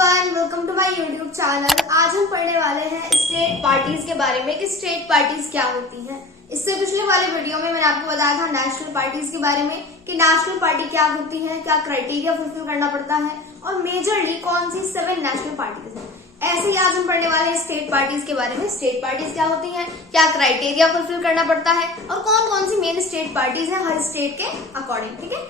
Everyone, welcome to my YouTube channel. आज हम पढ़ने वाले हैं स्टेट पार्टीज के बारे में कि स्टेट पार्टीज क्या होती हैं। इससे पिछले वाले वीडियो में मैंने आपको बताया था नेशनल पार्टीज के बारे में कि नेशनल पार्टी क्या होती है, क्या क्राइटेरिया फुलफिल करना पड़ता है और मेजरली कौन सी 7 नेशनल पार्टीज है। ऐसे ही आज हम पढ़ने वाले हैं स्टेट पार्टीज के बारे में। स्टेट पार्टीज क्या होती हैं, क्या क्राइटेरिया फुलफिल करना पड़ता है और कौन कौन सी मेन स्टेट पार्टीज है हर स्टेट के अकॉर्डिंग। ठीक है,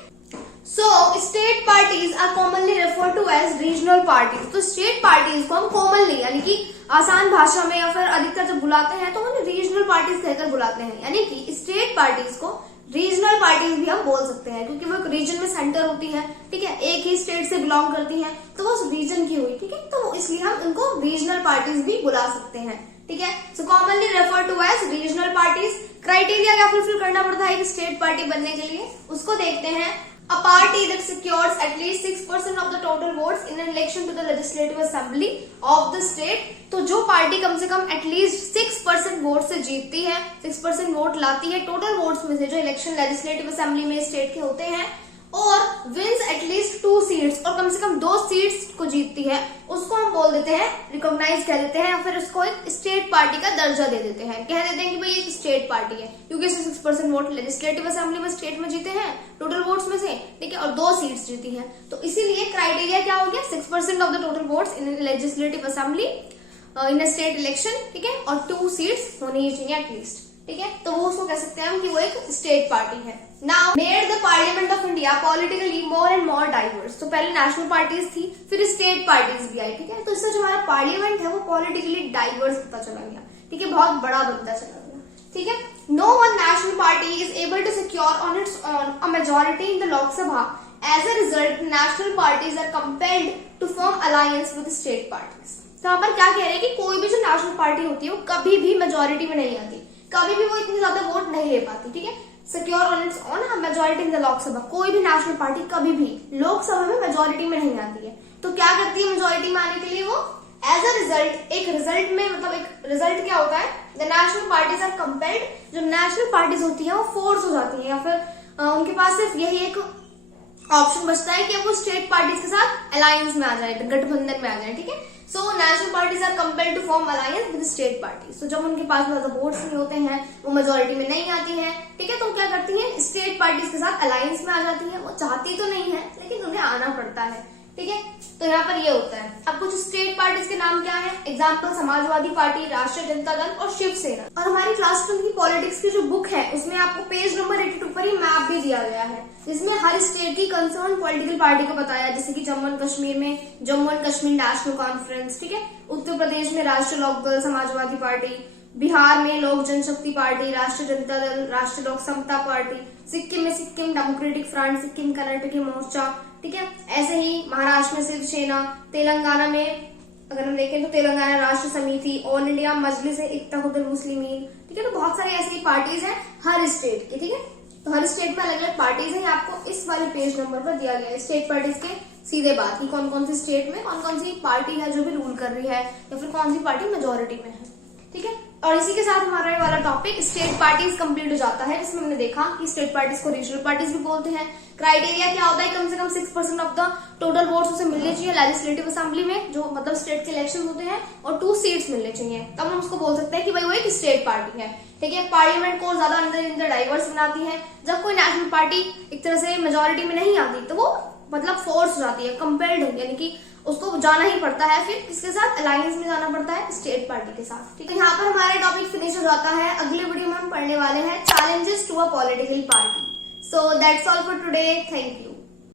so state parties are commonly refer to as regional parties. तो स्टेट पार्टीज को हम कॉमनली यानी कि आसान भाषा में या फिर अधिकतर जब बुलाते हैं तो हम रीजनल पार्टीज कहकर बुलाते हैं। यानी कि स्टेट पार्टीज को रीजनल पार्टीज भी हम बोल सकते हैं क्योंकि वो एक रीजन में सेंटर होती है। ठीक है, एक ही स्टेट से बिलोंग करती है तो वो उस रीजन की हुई। ठीक है, तो इसलिए हम इनको रीजनल पार्टीज भी बुला सकते हैं। ठीक है, so commonly refer to as regional parties. Criteria क्या फुलफिल करना पड़ता है एक स्टेट पार्टी बनने के लिए, उसको देखते हैं। A party that secures at least 6% of the total votes in an election to the legislative assembly of the state। तो जो पार्टी कम से कम एटलीस्ट 6% वोट से जीतती है, 6% वोट लाती है टोटल वोट्स में से जो इलेक्शन लेजिस्लेटिव असेंबली में स्टेट के होते हैं, और विंस एटलीस्ट 2 सीट्स और कम से कम 2 सीट्स को जीतती है, उसको हम बोल देते हैं, रिकॉग्नाइज कह देते हैं या फिर उसको एक स्टेट पार्टी का दर्जा दे देते हैं। कह देते हैं कि भाई एक स्टेट पार्टी है क्योंकि इसने 6% वोट लेजिस्लेटिव असेंबली में स्टेट में जीते हैं टोटल वोट्स में से। ठीक है, और 2 सीट्स जीती हैं, तो इसीलिए क्राइटेरिया क्या हो गया, 6% of the total votes in legislative assembly in state election. ठीक है, और 2 सीट्स होनी ही चाहिए एटलीस्ट। ठीक है, तो वो उसको कह सकते हैं हम कि वो एक स्टेट पार्टी है। Now made the parliament of India politically more and more diverse. तो पहले नेशनल पार्टीज थी, फिर स्टेट पार्टीज भी आई। ठीक है, तो इससे जो हमारा पार्लियामेंट है वो पॉलिटिकली डाइवर्स होता चला गया। ठीक है, बहुत बड़ा बनता चला गया। ठीक है, no one national party is able to secure on its own a majority in the Lok Sabha. As a result national parties are compelled to form alliance with state parties. तो यहाँ पर क्या कह रहे हैं कि कोई भी जो नेशनल पार्टी होती है वो कभी भी मेजोरिटी में नहीं आती, कभी भी वो इतनी ज्यादा वोट नहीं ले पाती। ठीक है, secure on its own majority in the Lok Sabha. कोई भी नेशनल पार्टी कभी भी लोकसभा में मेजोरिटी में नहीं आती है। तो क्या करती है मेजोरिटी में आने के लिए वो, एज अ रिजल्ट, एक रिजल्ट में मतलब एक रिजल्ट क्या होता है, the national parties are compelled. जो नेशनल पार्टीज होती है वो फोर्स हो जाती है या फिर उनके पास सिर्फ यही एक ऑप्शन बचता है कि वो स्टेट पार्टीज के साथ अलायंस में आ जाए, गठबंधन में आ जाए। ठीक है, so national parties are compelled to form alliance with state parties. तो जब उनके पास ज्यादा वोट्स नहीं होते हैं, वो मेजोरिटी में नहीं आती हैं, ठीक है, तो क्या करती हैं, स्टेट पार्टीज के साथ अलायंस में आ जाती हैं। वो चाहती तो नहीं है लेकिन उन्हें आना पड़ता है। ठीक है, तो यहाँ पर ये होता है। अब कुछ स्टेट पार्टीज के नाम क्या है, एग्जाम्पल समाजवादी पार्टी, राष्ट्रीय जनता दल और शिवसेना। और हमारी क्लास 10 की पॉलिटिक्स की जो बुक है उसमें आपको पेज नंबर 82 पर ही मैप भी दिया गया है जिसमें हर स्टेट की कंसर्न पॉलिटिकल पार्टी को बताया, जैसे कि जम्मू एंड कश्मीर में Jammu and Kashmir national conference. ठीक है, उत्तर प्रदेश में राष्ट्रीय लोक दल समाजवादी पार्टी, बिहार में लोक जनशक्ति पार्टी, राष्ट्रीय जनता दल, राष्ट्रीय लोक समता पार्टी, सिक्किम में सिक्किम डेमोक्रेटिक फ्रंट, सिक्किम कर्नाटकी मोर्चा। ठीक है, ऐसे ही महाराष्ट्र में शिवसेना, तेलंगाना में अगर हम देखें तो तेलंगाना राष्ट्र समिति, ऑल इंडिया मजलिस इत्तेहादुल मुस्लिमीन। ठीक है, तो बहुत सारी ऐसी पार्टीज हैं हर स्टेट की। ठीक है, तो हर स्टेट में अलग अलग पार्टीज हैं, आपको इस वाले पेज नंबर पर दिया गया है स्टेट पार्टीज के सीधे बात की कौन कौन सी स्टेट में कौन कौन सी पार्टी है जो भी रूल कर रही है या फिर कौन सी पार्टी मेजोरिटी में है। ठीक है, और इसी के साथ हमारा ये वाला टॉपिक स्टेट पार्टीज कंप्लीट हो जाता है, जिसमें हमने देखा कि स्टेट पार्टीज को रीजनल पार्टीज भी बोलते हैं। क्राइटेरिया क्या होता है, कम से कम 6% ऑफ द टोटल वोट्स उसे मिलने चाहिए लेजिस्लेटिव असेंबली में, जो मतलब स्टेट के इलेक्शन होते हैं, और 2 सीट्स मिलने चाहिए, तब हम उसको बोल सकते हैं कि भाई वो एक स्टेट पार्टी है। ठीक है, पार्लियामेंट को ज्यादा अंदर डाइवर्स बनाती है। जब कोई नेशनल पार्टी एक तरह से मेजोरिटी में नहीं आती तो वो मतलब फोर्स हो जाती है, कंपेल्ड हो, यानी कि उसको जाना ही पड़ता है, फिर किसके साथ, अलायंस में जाना पड़ता है, स्टेट पार्टी के साथ। ठीक है, यहाँ पर हमारा टॉपिक फिनिश हो जाता है। अगले वीडियो में हम पढ़ने वाले हैं challenges to a political party. So that's all for today, thank you.